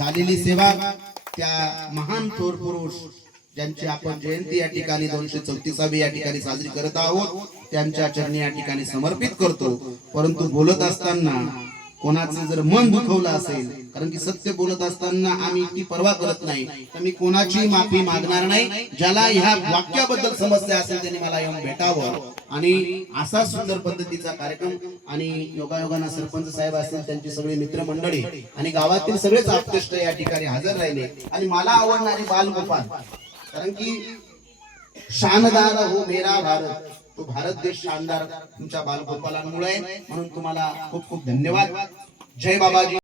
झालेली सेवा त्या महान थोर पुरुष ज्यांची आपण जयंती या ठिकाणी दोनशे चौतीसावी या ठिकाणी साजरी करत आहोत त्यांच्या चरणी या ठिकाणी समर्पित करतो. परंतु बोलत असताना कोणाचं जर मन दुखवलं असेल कारण की सत्य बोलत असताना आम्ही ती पर्वा करत नाही तर मी कोणाची माफी मागणार नाही ज्याला ह्या वाक्याबद्दल समस्या असेल त्यांनी मला येऊन भेटावं. आणि असा सुंदर पद्धतीचा कार्यक्रम आणि योगायोगाना सरपंच साहेब असतील त्यांची सगळी मित्रमंडळी आणि गावातील सगळेच आपतेष्ट या ठिकाणी हजर राहिले आणि मला आवडणारी बालगोपाल कारण की शानदार हो मेरा भारत. तो भारत देश शानदार तुमच्या बालगोपालांमुळे म्हणून तुम्हाला खूप खूप धन्यवाद. जय बाबाजी.